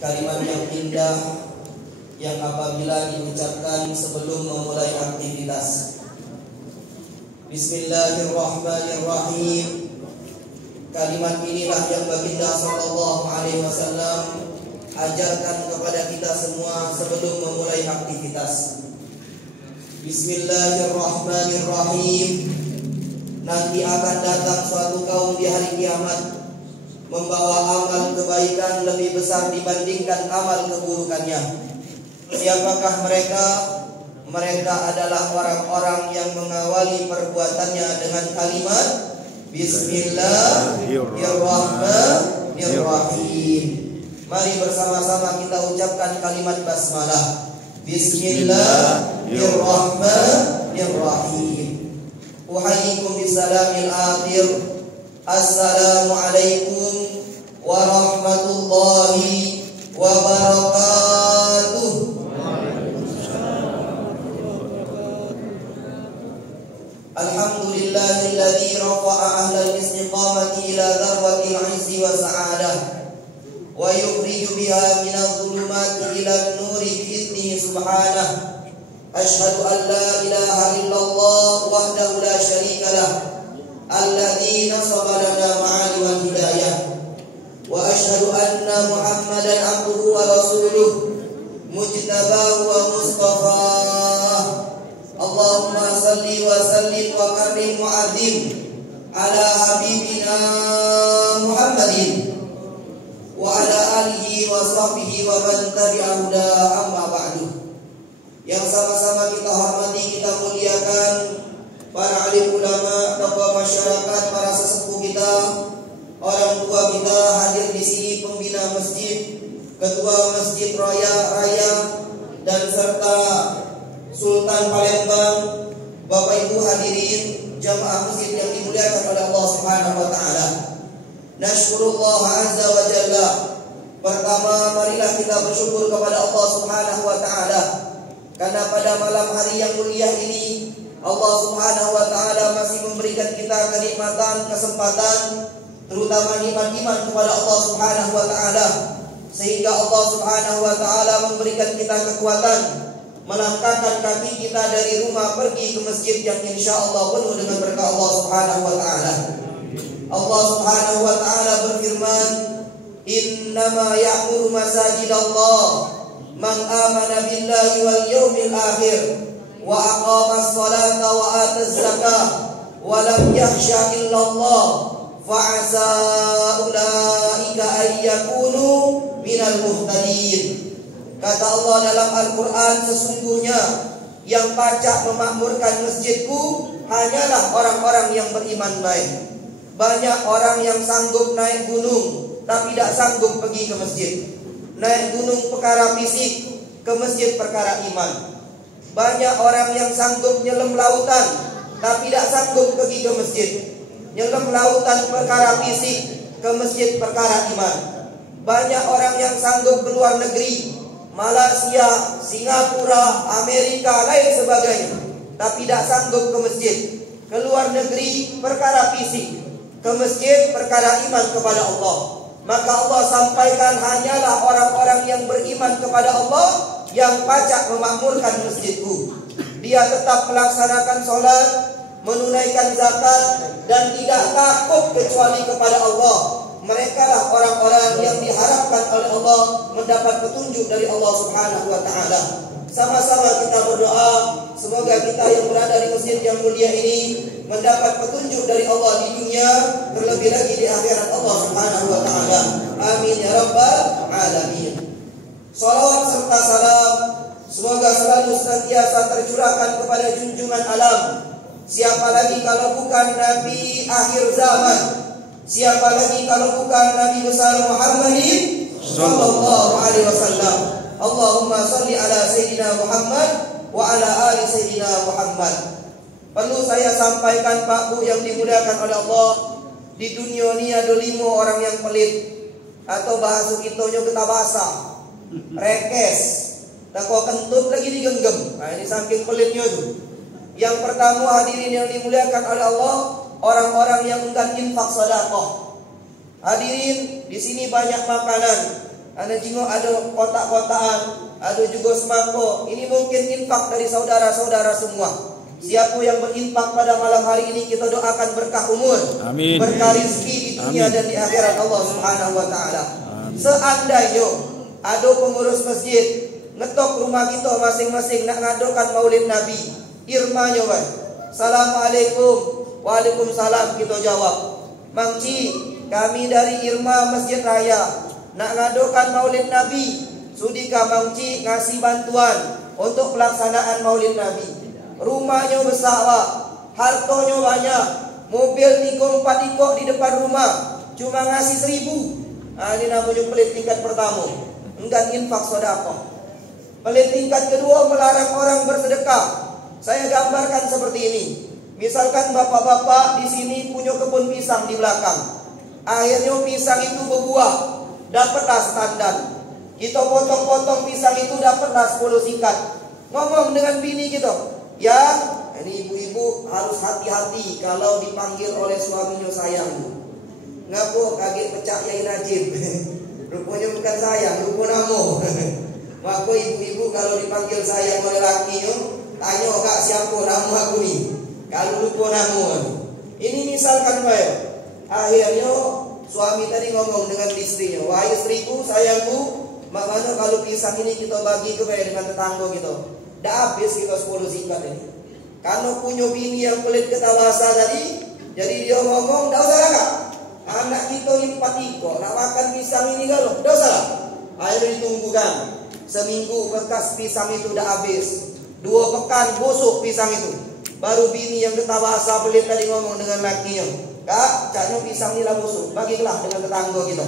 kalimat yang indah yang apabila diucapkan sebelum memulai aktivitas. Bismillahirrahmanirrahim. Kalimat inilah yang baginda sallallahu alaihi wasallam ajarkan kepada kita semua sebelum memulai aktivitas. Bismillahirrahmanirrahim. Nanti akan datang suatu kaum di hari kiamat membawa amal kebaikan lebih besar dibandingkan amal keburukannya. Siapakah mereka? Mereka adalah orang-orang yang mengawali perbuatannya dengan kalimat Bismillahirrahmanirrahim. Mari bersama-sama kita ucapkan kalimat basmalah. Bismillahirrahmanirrahim. Uhayyikum bisalamil akhir. Assalamualaikum warahmatullahi wabarakatuh. Alhamdulillahilladzi rafa'a ahlal istiqamati ila dharwatil 'izzi wa sa'adah wa yukhriju biha minadh dhulumati ila an-nuri bi'idnihi subhanahu. Asyhadu an la ilaha illallah wahdahu la syarika lah alladzi nasaba lana ma'alimal hidayah wa asyhadu anna Muhammadan abduhu wa rasuluh mujtabahu wa mustafah. Allahumma salli wa sallim wa karrim mu'adzim ala habibina Muhammadin wa ala alihi wa sahbihi wa man tabi'ahu amma ba'du. Yang sama-sama kita hormati, kita muliakan para alim ulama, tokoh masyarakat, para sesepuh kita, orang tua kita hadir di sini, pembina masjid, ketua masjid raya dan serta Sultan Palembang, Bapak Ibu hadirin jamaah masjid yang dimuliakan oleh Allah Subhanahu wa taala. Nasykurullah azza wa jalla. Pertama, marilah kita bersyukur kepada Allah Subhanahu wa taala karena pada malam hari yang mulia ini Allah Subhanahu wa taala masih memberikan kita kenikmatan, kesempatan, terutama nikmat iman kepada Allah Subhanahu wa taala, sehingga Allah Subhanahu wa taala memberikan kita kekuatan melangkahkan kaki kita dari rumah pergi ke masjid yang insyaallah penuh dengan berkah Allah Subhanahu wa taala. Allah Subhanahu wa taala berfirman, "Innama ya'muru masajidallah man amana billahi wal yawmil akhir wa aqamas salata wa ataz zakah wa lam yakhsha illallah fa'asa ulaika ay yakunu minal muhtadin." Kata Allah dalam Al-Quran, sesungguhnya yang pacak memakmurkan masjidku hanyalah orang-orang yang beriman baik. Banyak orang yang sanggup naik gunung tapi tidak sanggup pergi ke masjid. Naik gunung perkara fisik, ke masjid perkara iman. Banyak orang yang sanggup nyelam lautan tapi tidak sanggup pergi ke masjid. Nyelam lautan perkara fisik, ke masjid perkara iman. Banyak orang yang sanggup keluar negeri, Malaysia, Singapura, Amerika, lain sebagainya, tapi tidak sanggup ke masjid. Keluar negeri perkara fisik, ke masjid perkara iman kepada Allah. Maka Allah sampaikan hanyalah orang-orang yang beriman kepada Allah yang pacak memakmurkan masjidku. Dia tetap melaksanakan sholat, menunaikan zakat, dan tidak takut kecuali kepada Allah. Mereka lah orang-orang yang diharapkan oleh Allah mendapat petunjuk dari Allah Subhanahu wa taala. Sama-sama kita berdoa semoga kita yang berada di masjid yang mulia ini mendapat petunjuk dari Allah di dunia, terlebih lagi di akhirat Allah Subhanahu wa taala. Amin ya rabbal alamin. Salawat serta salam semoga selalu senantiasa tercurahkan kepada junjungan alam. Siapa lagi kalau bukan Nabi akhir zaman? Siapa lagi kalau bukan Nabi besar Muhammadin sallallahu alaihi wasallam? Allahumma salli ala Sayyidina Muhammad wa ala ali Sayyidina Muhammad. Perlu saya sampaikan Pak Bu yang dimuliakan oleh Allah, di dunia ini ada 5 orang yang pelit, atau bahasa kita kita basah, rekes, tak kau kentut lagi digenggam. Nah ini saking pelitnya itu. Yang pertama hadirin yang dimuliakan oleh Allah, orang-orang yang enggan infak sedekah. Hadirin, di sini banyak makanan, Ana jingok ada kotak-kotaan, ada juga sembako. Ini mungkin infak dari saudara-saudara semua. Siapa yang berinfak pada malam hari ini, kita doakan berkah umur, Amin. berkah rezeki di dunia dan di akhirat Allah Subhanahu wa taala. Seandainya ada pengurus masjid ngetok rumah kita masing-masing nak ngadokan Maulid Nabi, irmanya wae. Assalamualaikum. Waalaikumsalam, kita jawab. Mang Ci, kami dari Irma Masjid Raya nak ngadokan Maulid Nabi. Sudikah Mang Ci ngasih bantuan untuk pelaksanaan Maulid Nabi? Rumahnya besar, Pak. Hartonya banyak. Mobil niko 4 iko di depan rumah. Cuma ngasih 1000. Ini namanya pelit tingkat pertama. Enggan infak sedekah. Pelit tingkat kedua, melarang orang bersedekah. Saya gambarkan seperti ini. Misalkan bapak-bapak di sini punya kebun pisang di belakang. Akhirnya pisang itu berbuah, dapatlah standar. Kita potong-potong pisang itu, dapatlah 10 sikat. Ngomong dengan bini kita, ya, ini ibu-ibu harus hati-hati kalau dipanggil oleh suaminya sayang. Ngaku kaget pecah Yai Najib. Rupanya bukan sayang, rupa nama. Maka ibu-ibu kalau dipanggil sayang oleh lakinya, tanya kak siapa nama aku nih. Kalau lupa nama. Ini misalkan baik. Akhirnya suami tadi ngomong dengan istrinya, wahai istriku, sayangku, makanya kalau pisang ini kita bagi kepada dengan tetangga kita, dah habis kita 10 sikat ini. Karena punya bini yang pelit ketawasa tadi, jadi dia ngomong, dah usah kak, anak kita ini 4 iko, nak makan pisang ini kalau, dah usah. Akhirnya ditunggukan, seminggu bekas pisang itu dah habis, 2 pekan busuk pisang itu. Baru bini yang ketawasa pelit tadi ngomong dengan lakinya, kak, caknya pisang ini lah busuk, bagilah dengan tetangga kita.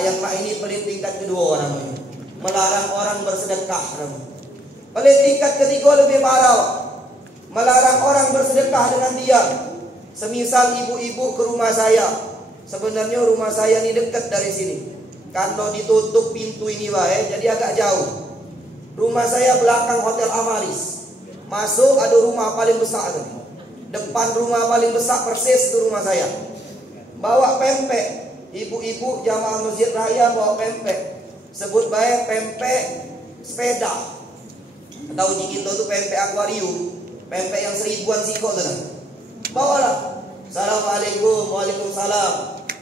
Yang mak ini pelit tingkat kedua namanya, melarang orang bersedekah namanya. Pelit tingkat ketiga lebih parah, melarang orang bersedekah dengan diam. Semisal ibu-ibu ke rumah saya, sebenarnya rumah saya ini dekat dari sini, karena ditutup pintu ini wae, jadi agak jauh. Rumah saya belakang Hotel Amaris. Masuk ada rumah paling besar tuh. Depan rumah paling besar persis itu rumah saya. Bawa pempek. Ibu-ibu jamaah Masjid Raya bawa pempek. Sebut baik pempek sepeda. Tahu kita tuh pempek akuarium. Pempek yang 1000-an siko tuh. Bawalah. Assalamualaikum. Waalaikumsalam.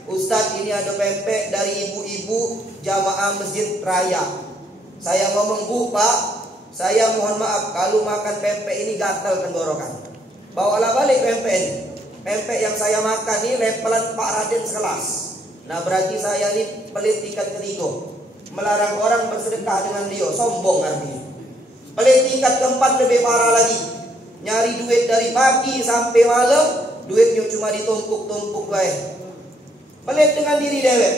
Ustadz, ini ada pempek dari ibu-ibu jamaah Masjid Raya. Saya ngomong, Bu, Pak, saya mohon maaf kalau makan pempek ini gatal tenggorokan. Bawalah balik pempek ini. Pempek yang saya makan ini levelan Pak Raden sekelas. Nah berarti saya ini pelit tingkat ketiga, melarang orang bersedekah dengan dia, sombong artinya. Pelit tingkat keempat lebih parah lagi, nyari duit dari pagi sampai malam, duitnya cuma ditumpuk-tumpuk baik. Pelit dengan diri dewek,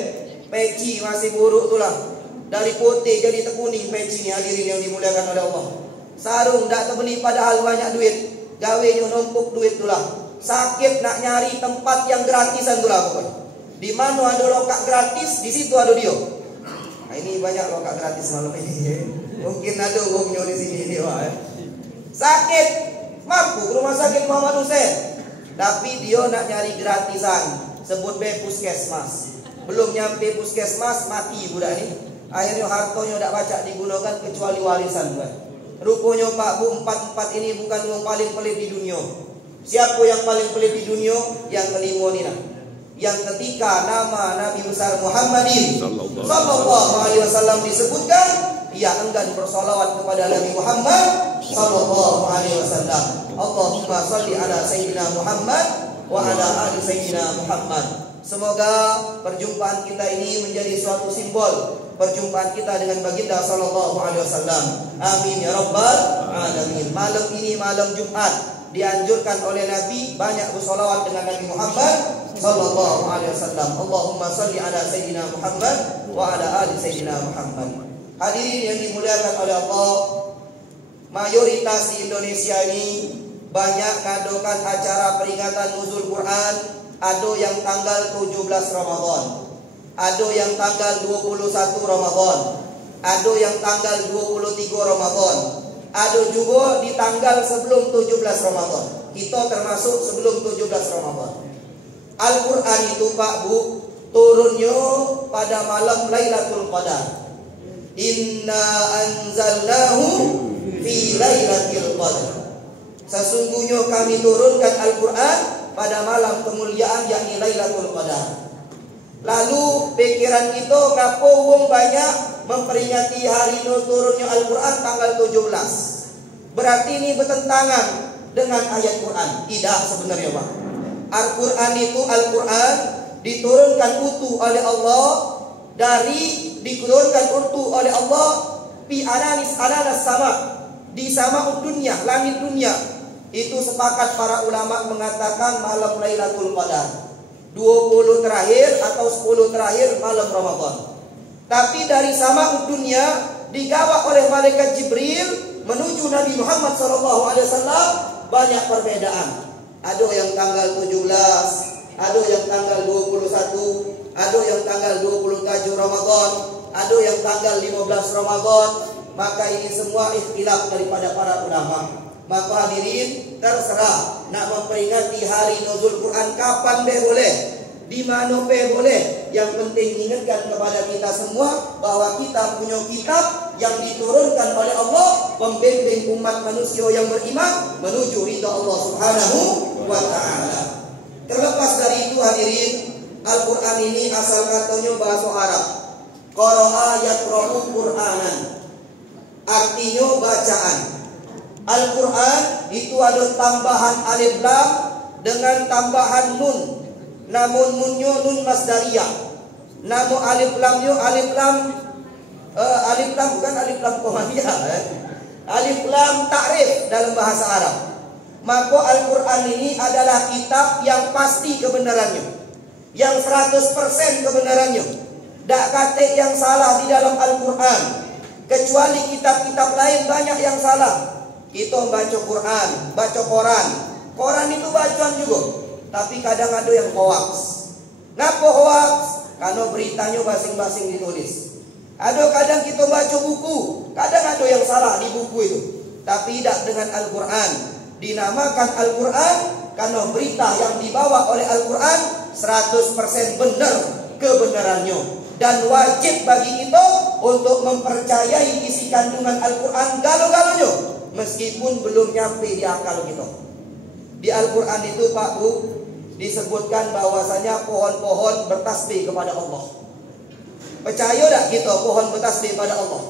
peci masih buruk tulah. Dari putih jadi tekuning peci ni, hadirin yang dimuliakan oleh Allah. Sarung tak terbeli padahal banyak duit, gawenya numpuk duit tulah. Sakit nak nyari tempat yang gratisan tulah pokoknya. Di mana ada lokak gratis, di situ ada dia. Nah, ini banyak lokak gratis malam ini. Mungkin ada uangnya di sini ini, Pak. Sakit, mampu ke rumah sakit Muhammad Hussein, tapi dia nak nyari gratisan. Sebut be puskesmas. Belum nyampe puskesmas mati budak ini. Akhirnya hartonya tidak baca digunakan kecuali warisan. Rupanya Pak Bu, 4 ini bukan yang paling pelit di dunia. Siapa yang paling pelit di dunia? Yang kelima ni lah. Yang ketika nama Nabi besar Muhammadin sallallahu alaihi wasallam disebutkan, ia enggan bersolawat kepada Nabi Muhammad sallallahu alaihi wasallam. Allahumma salli ala sayyidina Muhammad wa ala ali sayyidina Muhammad. Semoga perjumpaan kita ini menjadi suatu simbol perjumpaan kita dengan baginda sallallahu alaihi wasallam. Amin ya rabbal alamin. Malam ini malam Jumat, dianjurkan oleh Nabi banyak bersolawat dengan Nabi Muhammad sallallahu alaihi wasallam. Allahumma salli ala sayyidina Muhammad wa ala ali sayyidina Muhammad. Hadirin yang dimuliakan oleh Allah, mayoritas di Indonesia ini banyak ngadakan acara peringatan nuzul Quran. Ada yang tanggal 17 Ramadan, ada yang tanggal 21 Ramadan, ada yang tanggal 23 Ramadan, ada juga di tanggal sebelum 17 Ramadan. Kita termasuk sebelum 17 Ramadan. Al-Quran itu Pak Bu turunnya pada malam Lailatul Qadar. Inna anzalnahu fi lailatul qadar. Sesungguhnya kami turunkan Al-Quran pada malam kemuliaan yakni Lailatul Qadar. Lalu pikiran kita ngapo wong banyak memperingati hari turunnya Al-Quran tanggal 17. Berarti ini bertentangan dengan ayat Quran. Tidak sebenarnya Pak. Al-Quran itu Al-Quran diturunkan utuh oleh Allah, diturunkan utuh oleh Allah fi ananis sama, di sama dunia, langit dunia. Itu sepakat para ulama mengatakan malam Lailatul Qadar 20 terakhir atau 10 terakhir malam Ramadan. Tapi dari sama dunia digawa oleh malaikat Jibril menuju Nabi Muhammad SAW banyak perbedaan. Ada yang tanggal 17, ada yang tanggal 21, ada yang tanggal 27 Ramadan, ada yang tanggal 15 Ramadan. Maka ini semua ikhtilaf daripada para ulama. Maka hadirin, terserah nak memperingati hari nuzul Quran kapan be boleh, di mana be boleh. Yang penting ingatkan kepada kita semua bahwa kita punya kitab yang diturunkan oleh Allah, pembimbing umat manusia yang beriman menuju ridha Allah Subhanahu wa taala. Terlepas dari itu hadirin, Al-Quran ini asal katanya bahasa Arab. Qara'a yaqra'u Qur'anan, artinya bacaan. Al-Quran itu ada tambahan alif lam dengan tambahan nun. Namun nunnya nun masdariyah. Namun alif lamnya alif lam bukan alif lam komandiyah. Alif lam ta'rif dalam bahasa Arab. Maka Al-Quran ini adalah kitab yang pasti kebenarannya, yang 100% kebenarannya. Tak kata yang salah di dalam Al-Quran. Kecuali kitab-kitab lain banyak yang salah. Kita baca Quran, baca Quran. Quran itu bacaan juga, tapi kadang ada yang hoax. Ngapa hoax? Karena beritanya masing-masing ditulis. Ada kadang kita baca buku, kadang ada yang salah di buku itu. Tapi tidak dengan Al-Quran. Dinamakan Al-Quran karena berita yang dibawa oleh Al-Quran 100% benar kebenarannya. Dan wajib bagi kita untuk mempercayai isi kandungan Al-Quran galau-galaunya, meskipun belum nyampe di akal kita. Di Al-Quran itu Pak Bu disebutkan bahwasanya pohon-pohon bertasbih kepada Allah. Percaya tak kita pohon bertasbih pada Allah?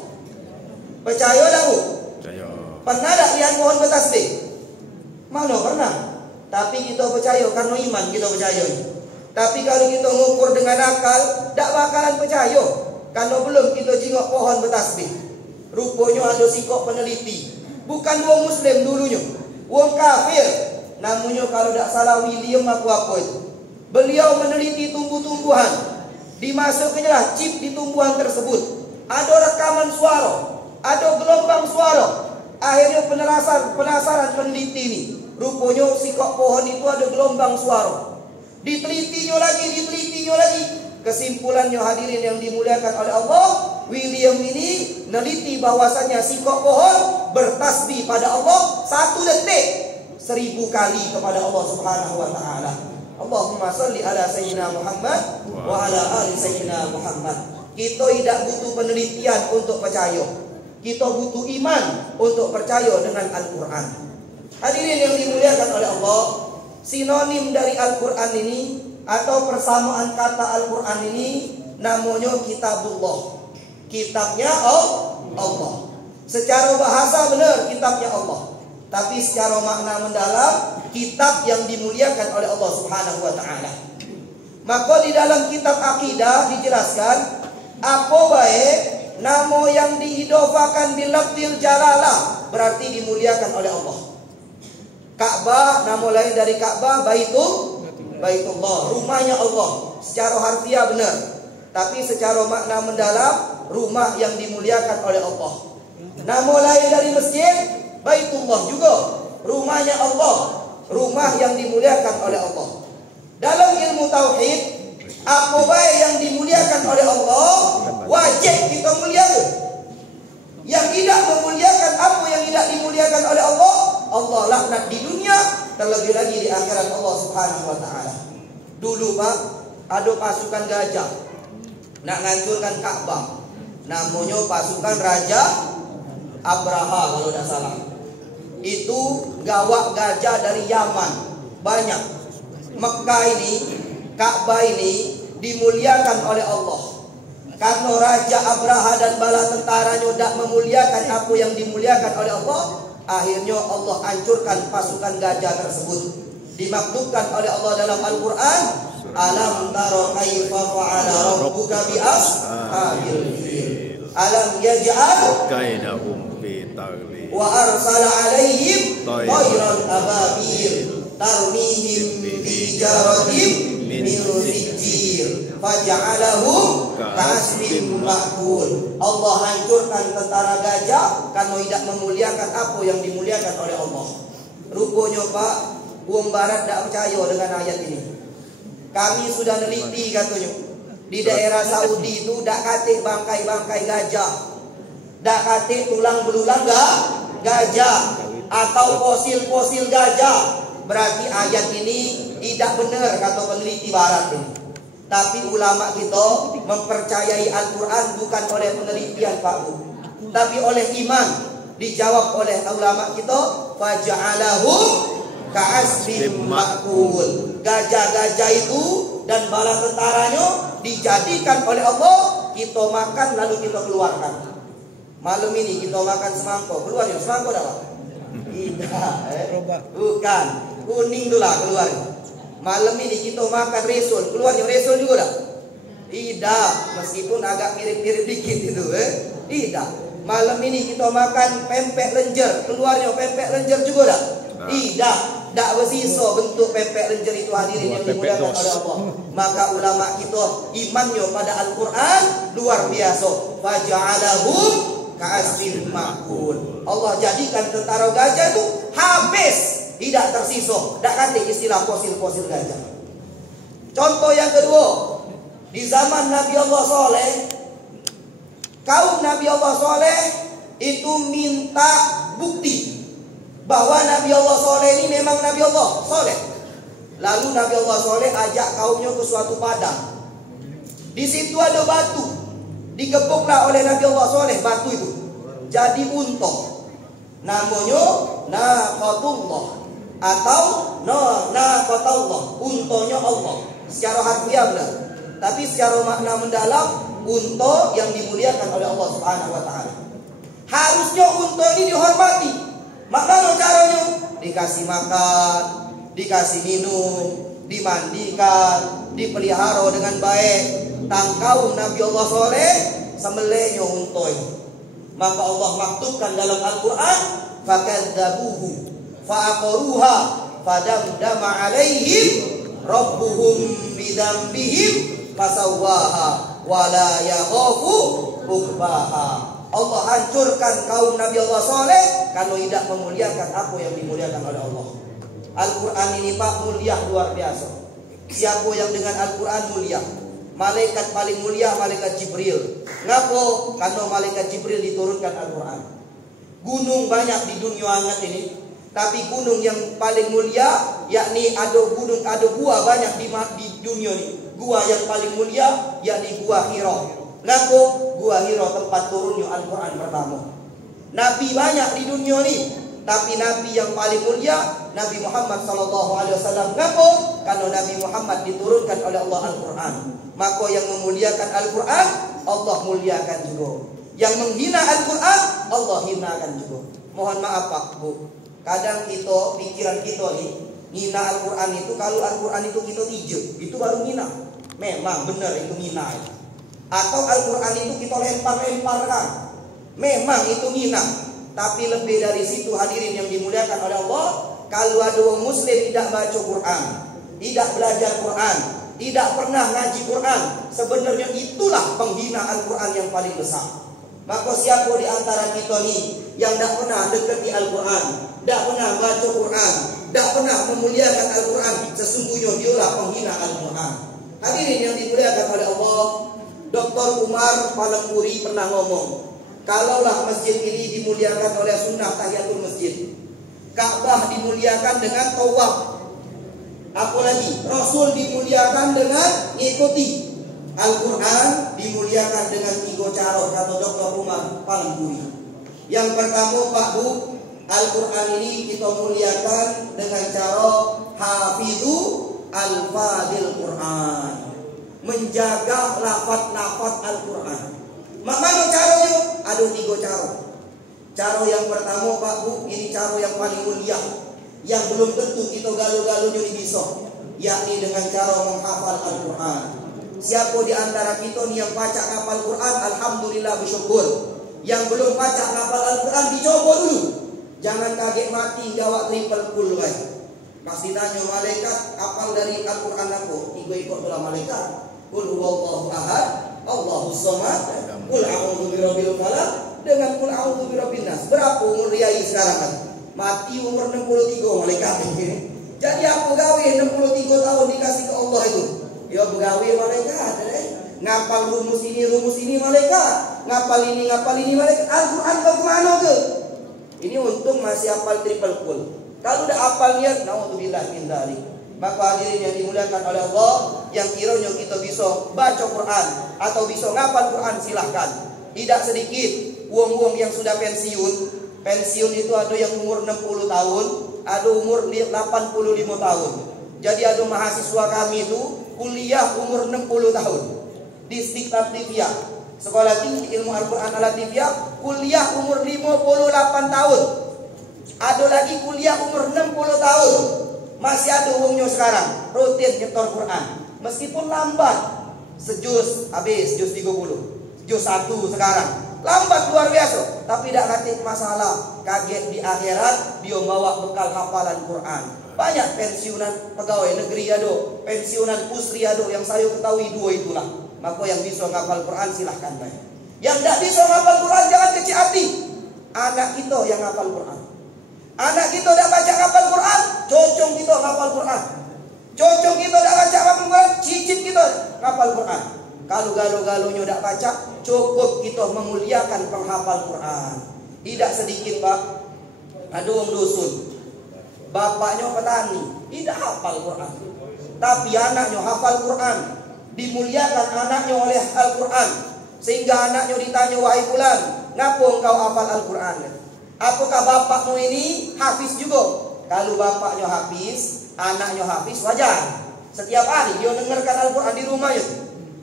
Percaya tak Bu? Percaya. Pernah tak lihat pohon bertasbih? Mana pernah. Tapi kita percaya karena iman kita percaya. Tapi kalau kita mengukur dengan akal, tak bakalan percaya. Karena belum kita jengok pohon bertasbih. Rupanya ada sikap peneliti. Bukan wong Muslim dulunya, wong kafir. Namanya kalau tak salah William apa itu. Beliau meneliti tumbuh-tumbuhan. Dimasukkanlah chip di tumbuhan tersebut. Ada rekaman suara, ada gelombang suara. Akhirnya penasaran peneliti ini. Rupanya sikap pohon itu ada gelombang suara. Ditelitinya lagi. Kesimpulannya hadirin yang dimuliakan oleh Allah, William ini neliti bahwasanya sikap pohon bertasbih pada Allah 1 detik 1000 kali kepada Allah Subhanahu wa taala. Allahumma sholli ala sayyidina Muhammad wa ala ali sayyidina Muhammad. Kita tidak butuh penelitian untuk percaya. Kita butuh iman untuk percaya dengan Al-Quran. Hadirin yang dimuliakan oleh Allah, sinonim dari Al-Quran ini atau persamaan kata Al-Quran ini namanya Kitabullah. Kitabnya Allah. Secara bahasa benar kitabnya Allah, tapi secara makna mendalam kitab yang dimuliakan oleh Allah Subhanahu wa taala. Maka di dalam kitab akidah dijelaskan apa baik nama yang diidofakan bilafzil jalalah berarti dimuliakan oleh Allah. Ka'bah, nama lain dari Ka'bah Baitullah, rumahnya Allah. Secara harfiah benar, tapi secara makna mendalam rumah yang dimuliakan oleh Allah. Nama lain dari masjid Baitullah juga, rumahnya Allah, rumah yang dimuliakan oleh Allah. Dalam ilmu tauhid, apa baik yang dimuliakan oleh Allah wajib kita muliakan. Yang tidak memuliakan apa yang tidak dimuliakan oleh Allah, Allah laknat di dunia, terlebih lagi di akhirat Allah Subhanahu wa taala. Dulu Pak, ada pasukan gajah nak ngancurkan Ka'bah. Namanya pasukan Raja Abraha kalau tidak salah. Itu gawak gajah dari Yaman. Banyak. Mekah ini, Ka'bah ini dimuliakan oleh Allah. Karena Raja Abraha dan bala tentaranya tidak memuliakan apa yang dimuliakan oleh Allah, akhirnya Allah hancurkan pasukan gajah tersebut. Dimaktubkan oleh Allah dalam Al-Quran, alam taro kaifa fa'ala rabbuka bi ashabil fil alam yaj'al kaidahum fi taghlib wa arsala alaihim tayran ababil tarmihim bi jaratin min sijil faja'alahum ka'asfin ma'kul. Allah hancurkan tentara gajah karena tidak memuliakan apa yang dimuliakan oleh Allah. Rupanya Pak, Wong Barat tidak percaya dengan ayat ini. Kami sudah neliti katanya. Di daerah Saudi itu dak kate bangkai-bangkai gajah, dak kate tulang belulang gajah atau fosil-fosil gajah. Berarti ayat ini tidak benar kata peneliti Barat ini. Tapi ulama kita mempercayai Al-Quran bukan oleh penelitian Pak Bu, tapi oleh iman. Dijawab oleh ulama kita, faja'alahum ka'asfin ma'kul. Gajah-gajah itu dan bala tentaranya dijadikan oleh Allah kita makan lalu kita keluarkan. Malam ini kita makan semangkuk, keluar ya semangkuk dah Pak? Tidak, bukan kuning dulu lah keluar. Malam ini kita makan resul, keluar ya resul juga dah? Tidak, meskipun agak mirip-mirip dikit itu, tidak. Malam ini kita makan pempek lenjer, keluarnya pempek lenjer juga dah? Tidak. Tak bersisa bentuk pempek lenjer itu hadirin yang dimuliakan oleh Allah. Maka ulama kita imannya pada Al-Quran luar biasa. Faja'alahum ka'asfin ma'kul. Allah jadikan tentara gajah itu habis, tidak tersisa. Tak kata istilah fosil-fosil gajah. Contoh yang kedua, di zaman Nabi Allah Soleh, kaum Nabi Allah Soleh itu minta bukti bahwa Nabi Allah Soleh ini memang Nabi Allah Soleh. Lalu Nabi Allah Soleh ajak kaumnya ke suatu padang. Di situ ada batu, digebuklah oleh Nabi Allah Soleh batu itu jadi unta. Namanya naqatullah atau naqatullah, untanya Allah. Secara harfiah benar, tapi secara makna mendalam unta yang dimuliakan oleh Allah Subhanahu wa taala. Harusnya unta ini dihormati. Makanya caranya dikasih makan, dikasih minum, dimandikan, dipelihara dengan baik. Tangkau Nabi Allah Soleh sembelihnya unta itu. Maka Allah maktubkan dalam Al-Quran, fakadzabuhu fa'aqaruha fadamdama alaihim rabbuhum bidzambihim fasawwaha wala yakhafu uqbaha. Allah hancurkan kaum Nabi Allah Soleh karena tidak memuliakan apa yang dimuliakan oleh Allah. Al-Quran ini Pak mulia luar biasa. Siapa yang dengan Al-Quran mulia? Malaikat paling mulia malaikat Jibril. Ngapa? Karena malaikat Jibril diturunkan Al-Quran. Gunung banyak di dunia hangat ini, tapi gunung yang paling mulia yakni ada gua banyak di dunia ini. Gua yang paling mulia yakni gua Hira. Ngapa? Gua Hira tempat turunnya Al-Quran pertama. Nabi banyak di dunia ini, tapi Nabi yang paling mulia Nabi Muhammad SAW. Ngapa? Karena Nabi Muhammad diturunkan oleh Allah Al-Quran. Maka yang memuliakan Al-Quran Allah muliakan juga. Yang menghina Al-Quran Allah hinakan juga. Mohon maaf Pak Bu, kadang kita pikiran kita nih hina Al-Quran itu kalau Al-Quran itu kita tijuk, itu baru hina. Memang benar itu hina. Atau Al-Quran itu kita lempar-lemparkan, memang itu hina. Tapi lebih dari situ hadirin yang dimuliakan oleh Allah, kalau ada orang muslim tidak baca Quran, tidak belajar Quran, tidak pernah ngaji Quran, sebenarnya itulah penghina Al-Quran yang paling besar. Maka siapa di antara kita nih yang tidak pernah dekati Al-Quran, tidak pernah baca Quran, tidak pernah memuliakan Al-Quran, sesungguhnya dialah penghina Al-Quran. Hadirin yang dimuliakan oleh Allah, Dr. Umar Palangpuri pernah ngomong, kalaulah masjid ini dimuliakan oleh sunnah tahiyatul masjid, Ka'bah dimuliakan dengan tawaf, apalagi Rasul dimuliakan dengan ngikuti, Al-Quran dimuliakan dengan 3 cara kata Dr. Umar Palangpuri. Yang pertama Pak Bu, Al-Quran ini kita muliakan dengan cara hafidhu al-fadil Quran, menjaga lafaz-lafaz Al-Quran. Mana caranya? Ada 3 cara. Cara yang pertama Pak Bu, ini cara yang paling mulia, yang belum tentu kita galu-galunya bisa, yakni dengan cara menghafal Al-Quran. Siapa di antara kita nih yang baca hafal Quran, alhamdulillah bersyukur. Yang belum baca hafal Al-Quran dicoba dulu. Jangan kaget mati jawab triple cool guys. Pasti tanya malaikat, hafal dari Al-Quran apa? Ikut dalam malaikat. Qul huwallahu ahad, Allahus samad, qul a'udzu birabbil falaq dengan qul a'udzu birabbin nas. Berapa umur Riai sekarang kan? Mati umur 63 malaikat ini. Jadi aku gawe 63 tahun dikasih ke Allah itu. Ya begawe malaikat, ngapal rumus ini malaikat, ngapal ini malaikat. Al-Quran kau kemana ke? Ini untung masih hafal triple cool. Kalau udah hafalnya, naudzubillah min dzalik. Maka hadirin yang dimuliakan oleh Allah, yang kiranya kita bisa baca Quran atau bisa ngapal Quran, silahkan. Tidak sedikit wong-wong yang sudah pensiun. Pensiun itu ada yang umur 60 tahun, ada umur 85 tahun. Jadi ada mahasiswa kami itu kuliah umur 60 tahun di Stik Latifiyah, Sekolah Tinggi Ilmu Al-Quran Al-Latifiyah, kuliah umur 58 tahun. Ada lagi kuliah umur 60 tahun. Masih ada umumnya sekarang rutin nyetor Quran, meskipun lambat. Sejus habis, juz 30, juz 1 sekarang. Lambat luar biasa, tapi tidak katik masalah. Kaget di akhirat dia bawa bekal hafalan Quran. Banyak pensiunan pegawai negeri ada, pensiunan pusri ada, yang saya ketahui 2 itulah. Maka yang bisa ngapal Quran silahkan baik. Yang tidak bisa ngapal Quran jangan kecil hati. Anak kita yang ngapal Quran. Anak kita tidak baca ngapal Quran, cocong kita ngapal Quran. Cocong kita tidak baca ngapal Quran, cicit kita ngapal Quran. Kalau galu-galunya tidak baca, cukup kita memuliakan penghafal Quran. Tidak sedikit Pak, ada orang dusun, bapaknya petani, tidak hafal Quran, tapi anaknya hafal Quran. Dimuliakan anaknya oleh Al-Quran, sehingga anaknya ditanya, wahai fulan, ngapa engkau hafal Al-Quran? Apakah bapakmu ini hafiz juga? Kalau bapaknya hafiz, anaknya hafiz, wajar. Setiap hari dia dengarkan Al-Quran di rumah ya.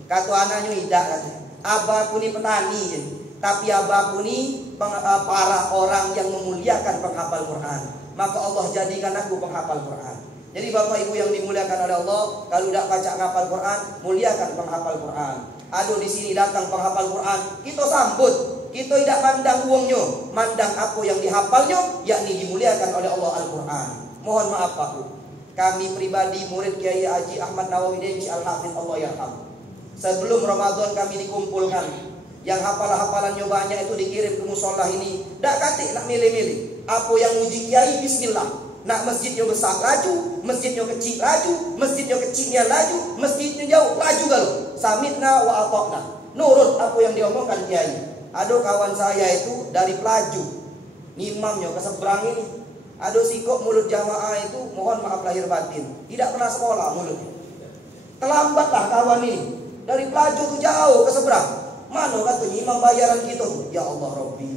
Kata anaknya tidak, kata, abahku ini petani ya. Tapi abahku ini para orang yang memuliakan penghafal Quran. Maka Allah jadikan aku penghafal Quran. Jadi Bapak Ibu yang dimuliakan oleh Allah, kalau tidak baca ngapal Quran, muliakan penghafal Quran. Ada di sini datang penghafal Quran, kita sambut. Kita tidak mandang uangnya, mandang apa yang dihafalnya, yakni dimuliakan oleh Allah Al-Quran. Mohon maaf Pak Bu, kami pribadi murid Kiai Haji Ahmad Nawawi Denci Al-Hafidh Allah yarham. Sebelum Ramadan kami dikumpulkan, yang hafalannya banyak itu dikirim ke musola ini. Tak katik nak milih-milih. Apa yang uji Kiai, bismillah. Nak masjidnya besar laju, masjidnya kecil laju, masjidnya kecilnya laju, masjidnya jauh laju galau. Samitna wa atokna. Nurut apa yang diomongkan Kiai. Ada kawan saya itu dari Pelaju, imamnya ke seberang ini. Ada sikok mulut jamaah itu, mohon maaf lahir batin, tidak pernah sekolah mulut. Terlambatlah kawan ini. Dari Pelaju itu jauh ke seberang. Mana katanya imam bayaran kita? Ya Allah Rabbi,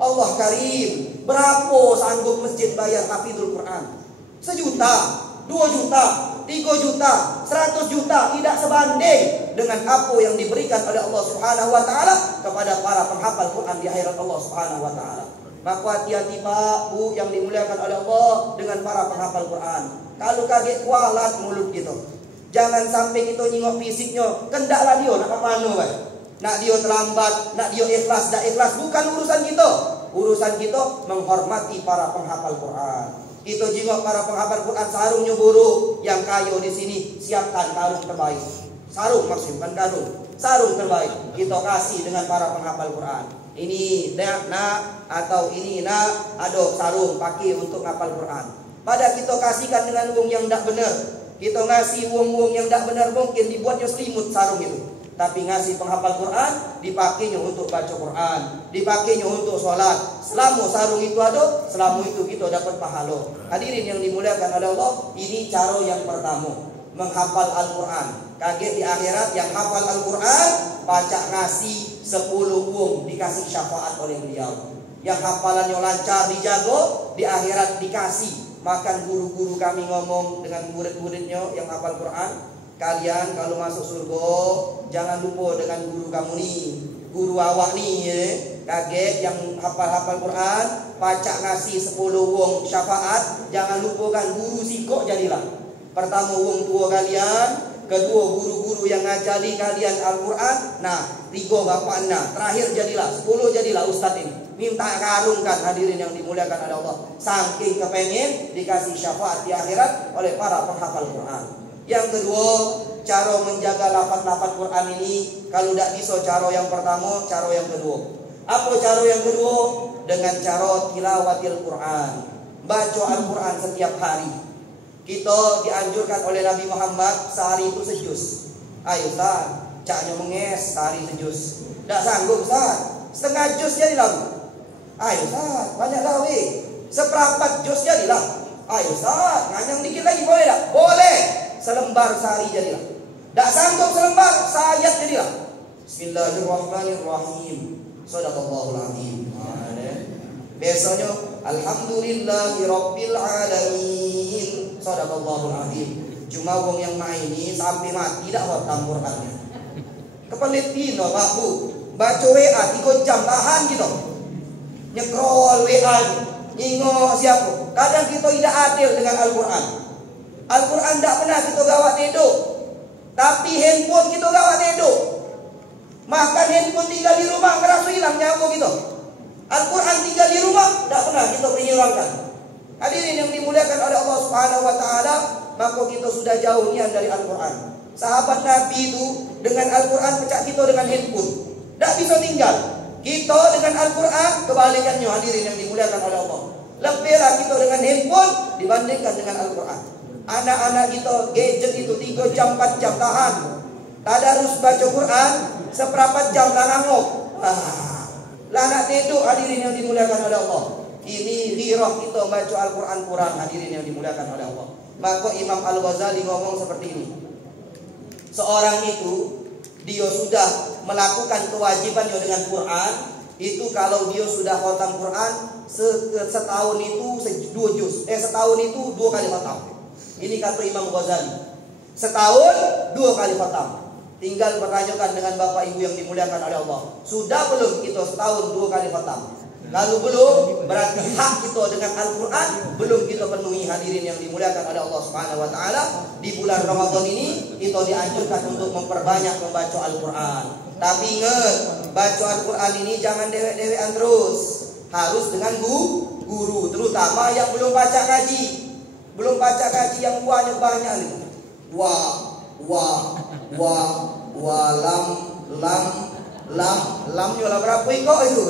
Allah Karim, berapa sanggup masjid bayar hafidhul Quran? 1 juta, 2 juta, 3 juta, 100 juta, tidak sebanding dengan apa yang diberikan oleh Allah Subhanahu wa taala kepada para penghafal Quran di akhirat Allah Subhanahu wa taala. Maka hati-hati Pak Bu yang dimuliakan oleh Allah dengan para penghafal Quran. Kalau kaget kualat mulut gitu, jangan sampai kita nyingok fisiknya. Kendaklah dia nak mana kan? Nak dia terlambat, nak dia ikhlas, tak ikhlas, bukan urusan kita. Urusan kita menghormati para penghafal Quran. Kita jengok para penghafal Quran, sarungnya buruk. Yang kayu di sini siapkan karung terbaik. Sarung maksudnya bukan karung, sarung terbaik kita kasih dengan para penghafal Quran. Ini nak atau ini nak, ada sarung pakai untuk ngapal Quran. Pada kita kasihkan dengan uang yang tidak benar. Kita ngasih uang-uang yang tidak benar, mungkin dibuatnya selimut sarung itu. Tapi ngasih penghafal Quran, dipakainya untuk baca Quran, dipakainya untuk sholat. Selama sarung itu ada, selama itu kita dapat pahala. Hadirin yang dimuliakan oleh Allah, ini cara yang pertama, menghafal Al-Quran. Kaget di akhirat yang hafal Al-Quran pacak ngasih 10 wong dikasih syafaat oleh beliau. Yang hafalannya lancar dijago, di akhirat dikasih. Makan guru-guru kami ngomong dengan murid-muridnya yang hafal Quran, kalian kalau masuk surga jangan lupa dengan guru kamu nih, guru awak nih ya. Kaget yang hafal-hafal Quran pacak ngasih 10 wong syafaat, jangan lupakan guru sikok jadilah. Pertama wong tua kalian, kedua guru-guru yang ngajari kalian Al-Quran, nah 3 bapak nah, terakhir jadilah 10 jadilah ustaz ini. Minta karungkan hadirin yang dimuliakan oleh Allah, saking kepengen dikasih syafaat di akhirat oleh para penghafal Quran. Yang kedua, cara menjaga lafaz-lafaz Quran ini, kalau tidak bisa cara yang pertama, cara yang kedua. Apa cara yang kedua? Dengan cara tilawatil Quran, baca Al-Quran setiap hari. Kita dianjurkan oleh Nabi Muhammad sehari itu sejuz. Ayo Ustaz, caknya menges sehari sejuz. Tak sanggup Ustaz, setengah juz jadilah. Ayo Ustaz, banyak gawe, seperempat juz jadilah. Ayo Ustaz, nganyang dikit lagi boleh tak? Boleh, selembar sehari jadilah. Tak sanggup selembar, sayat jadilah. Bismillahirrahmanirrahim. Shadaqallahul azim. Biasanya Alhamdulillahirabbil alamin. Shadaqallahul azim. Cuma wong yang main ini sampai mati tak khatam Qurannya. Kepelit dino Pak Bu, baca WA 3 jam tahan gitu. Nyekrol WA nyingo siapa. Kadang kita tidak adil dengan Al-Quran. Al-Quran tidak pernah kita gawat tidur, tapi handphone kita gawat tidur. Makan handphone tinggal di rumah ngerasa hilang nyawa gitu. Al-Quran tinggal di rumah tidak pernah kita hilangkan. Hadirin yang dimuliakan oleh Allah Subhanahu wa taala, maka kita sudah jauh niat dari Al-Quran. Sahabat Nabi itu dengan Al-Quran pecah kita dengan handphone. Tak bisa tinggal. Kita dengan Al-Quran kebalikannya, hadirin yang dimuliakan oleh Allah. Lebihlah kita dengan handphone dibandingkan dengan Al-Quran. Anak-anak kita gadget itu 3 jam 4 jam tahan. Tadarus baca Quran seperempat jam lah ngamuk. Lah nak tidur, hadirin yang dimuliakan oleh Allah. Ini ghirah kita baca Al-Quran kurang, hadirin yang dimuliakan oleh Allah. Maka Imam Al-Ghazali ngomong seperti ini. Seorang itu dia sudah melakukan kewajibannya dengan Quran, itu kalau dia sudah khatam Quran setahun itu 2 juz. Setahun itu 2 kali khatam. Ini kata Imam Ghazali. Setahun 2 kali khatam. Tinggal bertanyakan dengan Bapak Ibu yang dimuliakan oleh Allah, sudah belum kita setahun 2 kali khatam? Lalu belum, berarti hak kita dengan Al-Quran belum kita penuhi, hadirin yang dimuliakan oleh Allah Subhanahu wa taala. Di bulan Ramadan ini kita dianjurkan untuk memperbanyak membaca Al-Quran. Tapi ingat, baca Al-Quran ini jangan dewek-dewekan terus. Harus dengan guru, terutama yang belum baca ngaji. Belum baca ngaji yang banyak-banyak nih. Lamnya lah berapa ikut itu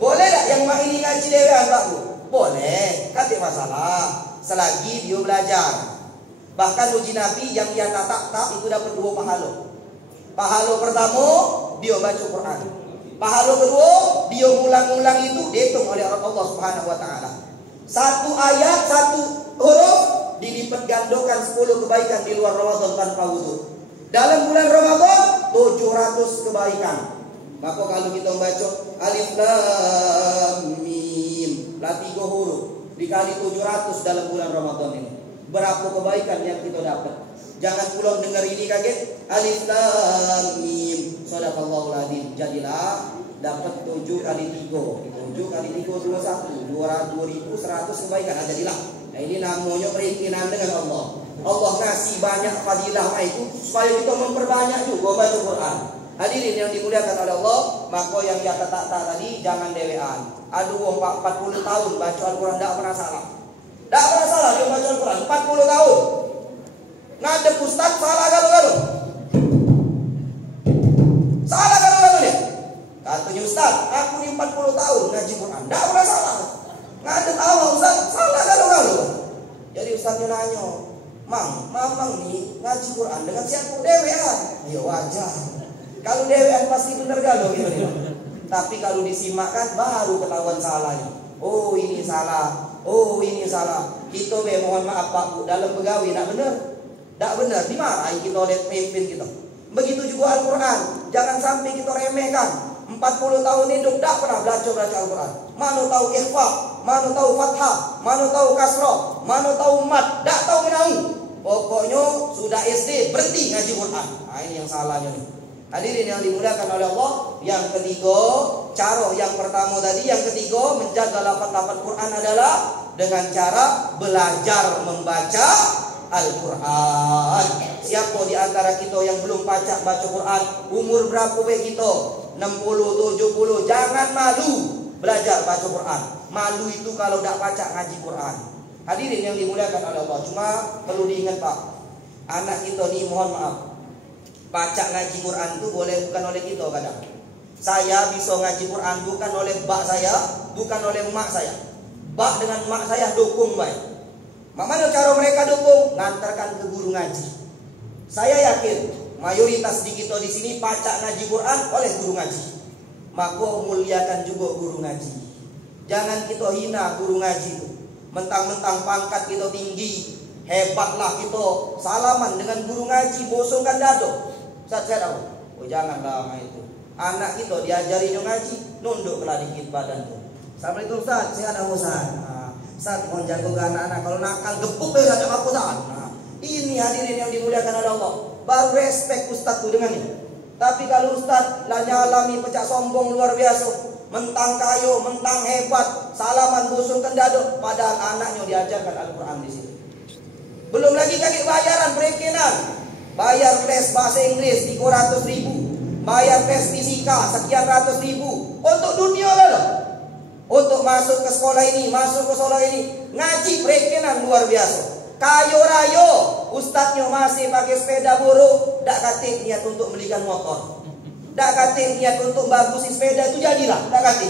Boleh tak yang mak ini ngaji dewan Pak Bu? Boleh, kan tidak masalah, selagi dia belajar. Bahkan uji Nabi yang dia tak itu dapat 2 pahala. Pahala pertama dia baca Quran. Pahala kedua dia ulang-ulang itu dihitung oleh Allah Subhanahu wa taala. 1 ayat 1 huruf dilipat gandakan 10 kebaikan di luar Ramadan tanpa wudu. Dalam bulan Ramadan 700 kebaikan. Maka kalau kita membaca Alif Lam Mim, lah 3 huruf dikali 700 dalam bulan Ramadan ini, berapa kebaikan yang kita dapat? Jangan pulang dengar ini kaget. Alif Lam Mim, Shadaqallahul azim. Jadilah dapat 7 kali 3. 7 kali 3 21, 2100 kebaikan. Jadilah. Nah, ini namanya perizinan dengan Allah. Allah ngasih banyak fadilah itu supaya kita memperbanyak juga baca Quran. Hadirin yang dimuliakan oleh Allah, maka yang dia tak tadi jangan dewean. Aduh, 40 tahun baca Al-Quran tidak pernah salah. Tak pernah salah dia baca Al-Quran 40 tahun. Ngadep ustaz salah kalau. Salah kalau dia. Katanya ustaz, aku ni 40 tahun ngaji Quran, tak pernah salah. Ngadep awal ustaz salah kalau. Jadi ustaznya nanya, Mamang nih ngaji Quran dengan siapa dewean? Ya wajar. Kalau dewean pasti bener galau gitu. Tapi kalau disimakkan baru ketahuan salahnya. Oh ini salah. Kita mohon maaf Pak Bu, dalam pegawai tak benar. Tidak benar, dimarahi kita oleh pemimpin kita. Begitu juga Al-Quran, jangan sampai kita remehkan. 40 tahun hidup tidak pernah baca Al-Quran. Mana tahu ikhfa, mana tahu fathah, mana tahu kasroh, mana tahu mat, tidak tahu menau. Pokoknya sudah SD berhenti ngaji Quran. Nah, ini yang salahnya nih. Hadirin yang dimuliakan oleh Allah. Yang ketiga, cara yang pertama tadi, yang ketiga menjaga lafaz-lafaz Quran adalah dengan cara belajar membaca Al-Quran. Siapa di antara kita yang belum baca Quran? Umur berapa kita? 60, 70. Jangan malu belajar baca Quran. Malu itu kalau tidak baca ngaji Quran. Hadirin yang dimuliakan oleh Allah. Cuma perlu diingat Pak, anak kita nih mohon maaf, baca ngaji Quran itu boleh bukan oleh kita kadang. Saya bisa ngaji Quran bukan oleh bak saya, bukan oleh emak saya. Bak dengan emak saya dukung baik. Mana cara mereka dukung? Ngantarkan ke guru ngaji. Saya yakin mayoritas di kita di sini baca ngaji Quran oleh guru ngaji. Maka muliakan juga guru ngaji. Jangan kita hina guru ngaji itu. Mentang-mentang pangkat kita tinggi, hebatlah kita salaman dengan guru ngaji, bosongkan dado. Saya tahu. Oh janganlah itu. Anak kita diajari ngaji, nunduklah dikit badan tuh. Assalamualaikum Ustaz, sehat aku Ustaz. Ustaz mau jago ke anak-anak, kalau nakal gepuk ya ada aku Ustaz. Ini hadirin yang dimuliakan oleh Allah. Baru respect Ustaz tuh dengan ini. Tapi kalau Ustaz lanya alami pecah sombong luar biasa, mentang kayo, mentang hebat, salaman busungkan dado, padahal anaknya diajarkan Al-Quran di sini. Belum lagi kaki bayaran perekinan. Bayar tes bahasa Inggris 300.000, bayar tes fisika sekian ratus ribu untuk dunia lalu. Untuk masuk ke sekolah ini, masuk ke sekolah ini, ngaji perekinan luar biasa. Kayo rayo, ustadznya masih pakai sepeda buruk, dak kate niat untuk belikan motor, dak kate niat untuk bagusin sepeda itu jadilah, dak kate.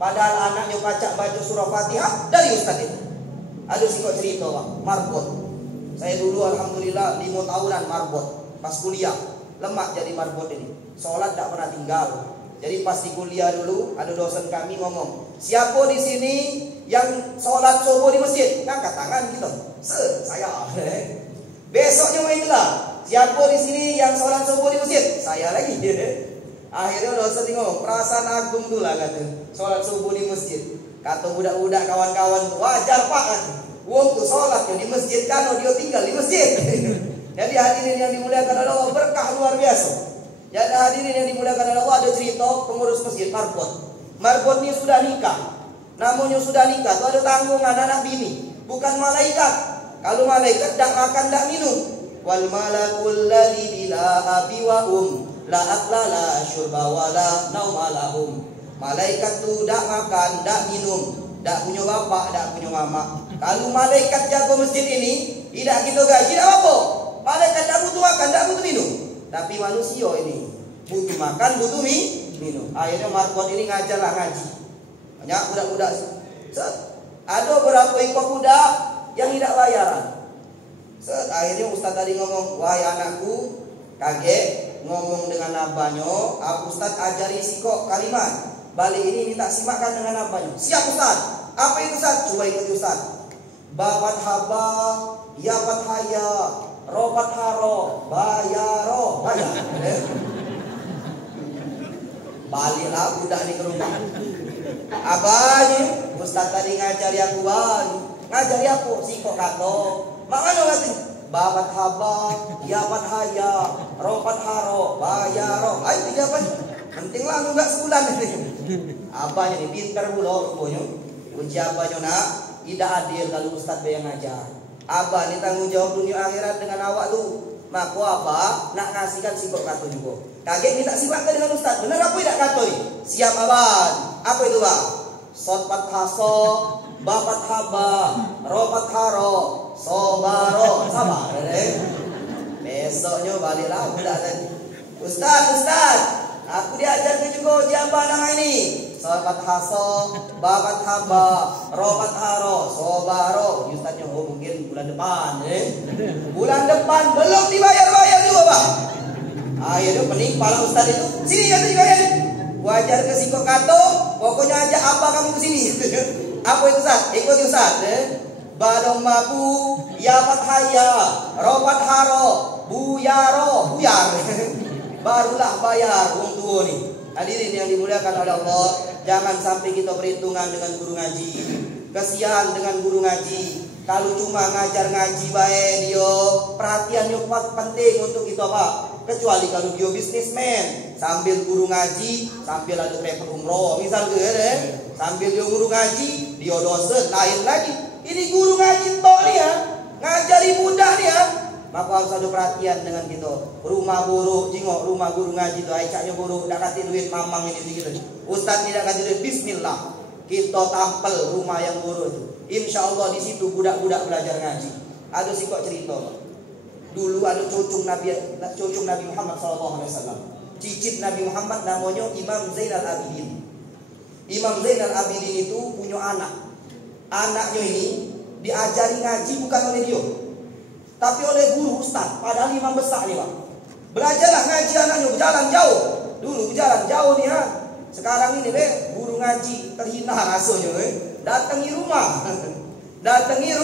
Padahal anaknya baca surah Fatihah dari ustadz itu. Ada sih kok cerita Pak, marbot. Saya dulu alhamdulillah 5 tahunan marbot, pas kuliah lemak jadi marbot ini. Sholat dak pernah tinggal. Jadi pas di kuliah dulu ada dosen kami ngomong, siapa di sini yang sholat subuh di masjid? Ngangkat tangan gitu. Saya. Besoknya itulah, siapa di sini yang sholat subuh di masjid? Saya lagi. Akhirnya dosen ngomong, perasaan agung tuh lah kata, sholat subuh di masjid. Kata budak-budak kawan-kawan, wajar Pak kan. Wong tuh sholatnya di masjid kan, dia tinggal di masjid. Jadi hadirin yang dimuliakan Allah, berkah luar biasa. Jadi hadirin yang dimuliakan Allah, ada cerita pengurus masjid marbot. Marbot ini sudah nikah. Namanya sudah nikah, itu ada tanggungan anak bini. Bukan malaikat. Kalau malaikat dak makan dak minum. Wal malakul ladzi bila abi wa la akla la syurba wa la nauma lahum. Malaikat tu dak makan, dak minum, dak punya bapak, dak punya mama. Kalau malaikat jaga masjid ini, tidak kita gaji dak apa. Malaikat dak butuh makan, dak butuh minum. Tapi manusia ini butuh makan, butuh minum. Akhirnya marbot ini ngajarlah ngaji. Banyak budak-budak. Ada berapa ekor budak yang tidak bayaran. Akhirnya Ustaz tadi ngomong, wahai anakku, kaget ngomong dengan abahnya. Ustaz ajari sikok kalimat. Balik ini minta simakkan dengan abahnya. Siap Ustaz. Apa itu Ustaz? Coba ikuti Ustaz. Babat haba, yabat haya, robat haro, bayaro, bayar. Baliklah budak ini ke rumah. Abahnya, Ustaz tadi ngajari aku bang, ngajari aku sikok kato. Makanya ngerti. Babat haba, yabat haya, robat haro, bayaro. Ayo tiga apa? Penting lah nggak sebulan ini. Abahnya ini pintar pula rupanya. Uji abahnya nak, tidak adil kalau Ustaz yang ngajar. Abah ini tanggung jawab dunia akhirat dengan awak tuh. Maka abah nak ngasihkan sikok kato juga. Kaget minta simak dengan Ustaz. Benar apa tidak kato nih? Siap abah. Apa itu bang? Sotpat haso, babat haba, robat haro, sobaro, sabar. Besoknya baliklah budak tadi. Ustaz, aku diajarkan juga siapa nama ini. Sotpat haso, babat haba, robat haro, sobaro. Ustaznya mungkin bulan depan. Bulan depan belum dibayar juga bang. Akhirnya pening kepala Ustaz itu, sini kata dibayar. Wajar ke sikok kato, pokoknya aja apa kamu kesini. Apa itu Ustaz? Ikuti Ustaz. Badong mabu, ya fathaya, ro fatharo, buyaro, buyar. Barulah bayar wong tua nih. Hadirin yang dimuliakan oleh Allah, jangan sampai kita berhitungan dengan guru ngaji. Kasihan dengan guru ngaji. Kalau cuma ngajar ngaji bae dia, perhatiannya penting untuk kita Pak. Kecuali kalau dia bisnismen, sambil guru ngaji, sambil ada travel umroh, misal gitu sambil dia guru ngaji, dia dosen lain lagi. Ini guru ngaji tok nih ya, ngajari budak nih ya. Maka harus ada perhatian dengan kita. Rumah buruk, jingok rumah guru ngaji tuh, aicaknya buruk, tidak kasih duit mamang ini gitu. Ustaz tidak kasih duit, bismillah. Kita tampel rumah yang buruk itu. Insya Allah di situ budak-budak belajar ngaji. Ada sih kok cerita. Dulu ada cucu Nabi Muhammad SAW. Cicit Nabi Muhammad namanya Imam Zainal Abidin. Imam Zainal Abidin itu punya anak. Anaknya ini diajari ngaji bukan oleh dia, tapi oleh guru ustaz. Padahal imam besar nih Pak. Belajarlah ngaji anaknya, berjalan jauh. Dulu berjalan jauh nih ya. Sekarang ini guru ngaji terhina rasanya datangi rumah. Datangi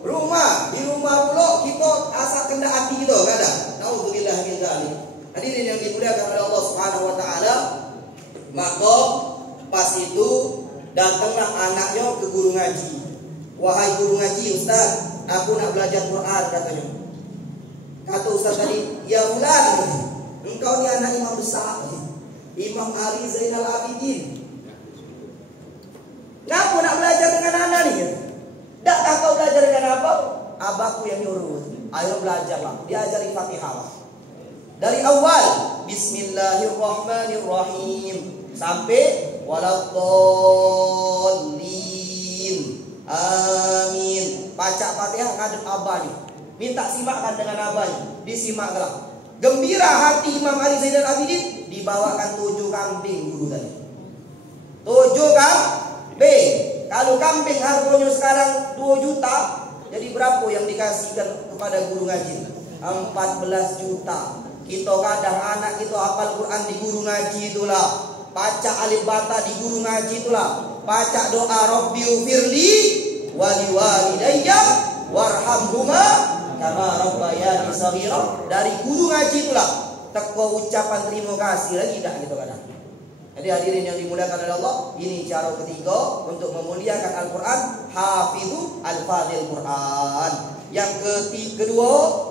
rumah. Di rumah pula kita asal kendak hati gitu, enggak ada. Nauzubillah min dzalik. Hadirin yang dimuliakan oleh Allah Subhanahu wa taala, maka pas itu datanglah anaknya ke guru ngaji. Wahai guru ngaji, Ustaz, aku nak belajar Quran katanya. Kata Ustaz tadi, ya Ulan, engkau ni anak imam besar, Imam Ali Zainal Abidin. Ngaku nak belajar dengan anak ni? Tak kau belajar dengan apa? Abahku yang nyuruh. Ayo belajarlah, diajari Fatihah. Dari awal, Bismillahirrahmanirrahim sampai waladdallin. Amin. Baca Fatihah ngadep abah ni. Minta simakkan dengan abah ni. Disimaklah. Gembira hati Imam Ali Zainal Abidin, dibawakan 7 kambing guru tadi. 7 kambing. Kalau kambing harganya sekarang 2 juta, jadi berapa yang dikasihkan kepada guru ngaji? 14 juta. Kita kadang anak kita hafal Quran di guru ngaji itulah. Baca alif bata di guru ngaji itulah. Baca doa Rabbighfirli wa liwalidayya warhamhuma kama rabbayani shaghira. Dari guru ngaji itulah. Teko ucapan terima kasih lagi dah gitu kadang. Jadi hadirin yang dimuliakan oleh Allah, ini cara ketiga untuk memuliakan Al-Quran, hafidhu al-fadhil Quran. Yang kedua,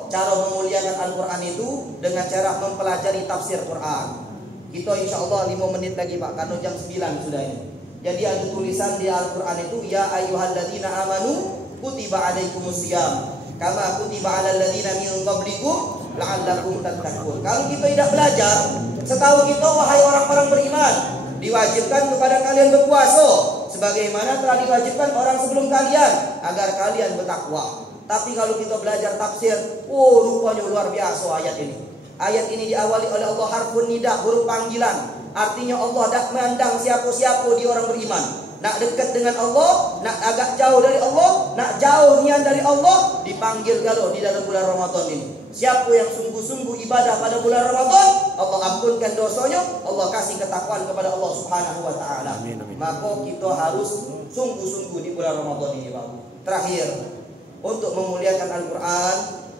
cara memuliakan Al-Quran itu dengan cara mempelajari tafsir Quran. Kita insya Allah 5 menit lagi Pak, karena jam 9 sudah ini. Jadi ada tulisan di Al-Quran itu, ya ayyuhalladzina amanu kutiba alaikumusiyam kama kutiba alal ladzina min qablikum la'allakum tattaqun. Kalau kita tidak belajar, setahu kita wahai orang-orang beriman, diwajibkan kepada kalian berpuasa sebagaimana telah diwajibkan orang sebelum kalian agar kalian bertakwa. Tapi kalau kita belajar tafsir, rupanya luar biasa ayat ini. Ayat ini diawali oleh Allah harfun nida, huruf panggilan. Artinya Allah dak mandang siapa-siapa di orang beriman. Nak dekat dengan Allah, nak agak jauh dari Allah, nak jauh nian dari Allah, dipanggil kalau di dalam bulan Ramadan ini. Siapa yang sungguh-sungguh ibadah pada bulan Ramadan, Allah ampunkan dosanya, Allah kasih ketakwaan kepada Allah Subhanahu wa taala. Maka kita harus sungguh-sungguh di bulan Ramadan ini, Pak. Terakhir, untuk memuliakan Al-Quran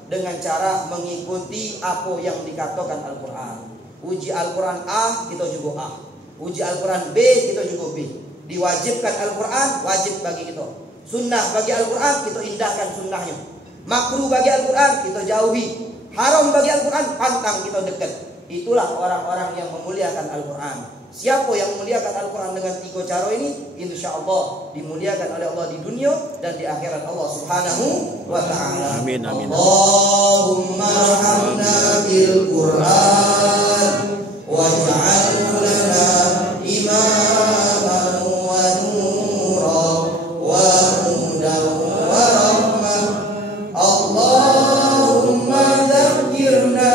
dengan cara mengikuti apa yang dikatakan Al-Quran. Uji Al-Quran A, kita juga A. Uji Al-Quran B, kita juga B. Diwajibkan Al-Quran, wajib bagi kita. Sunnah bagi Al-Quran, kita indahkan sunnahnya. Makruh bagi Al-Quran, kita jauhi. Haram bagi Al-Quran, pantang kita dekat. Itulah orang-orang yang memuliakan Al-Quran. Siapa yang memuliakan Al-Quran dengan 3 cara ini, insya Allah dimuliakan oleh Allah di dunia dan di akhirat Allah Subhanahu wa ta'ala. Amin, amin. Allahumma arhamna bil Quran waj'alhu lana imaman wa nura wa hudan wa rahmah. Allahumma dzakkirna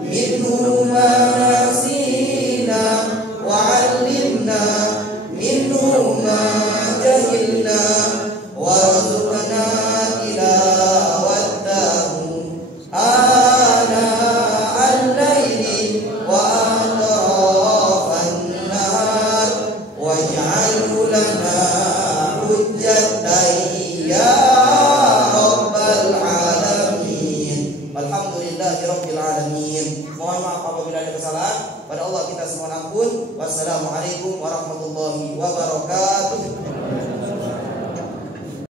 minhu ma nasina wa'allimna minhu ma jahilna warzuqna tilawatahu ana al-laili wa atrafan warahmatullahi wabarakatuh.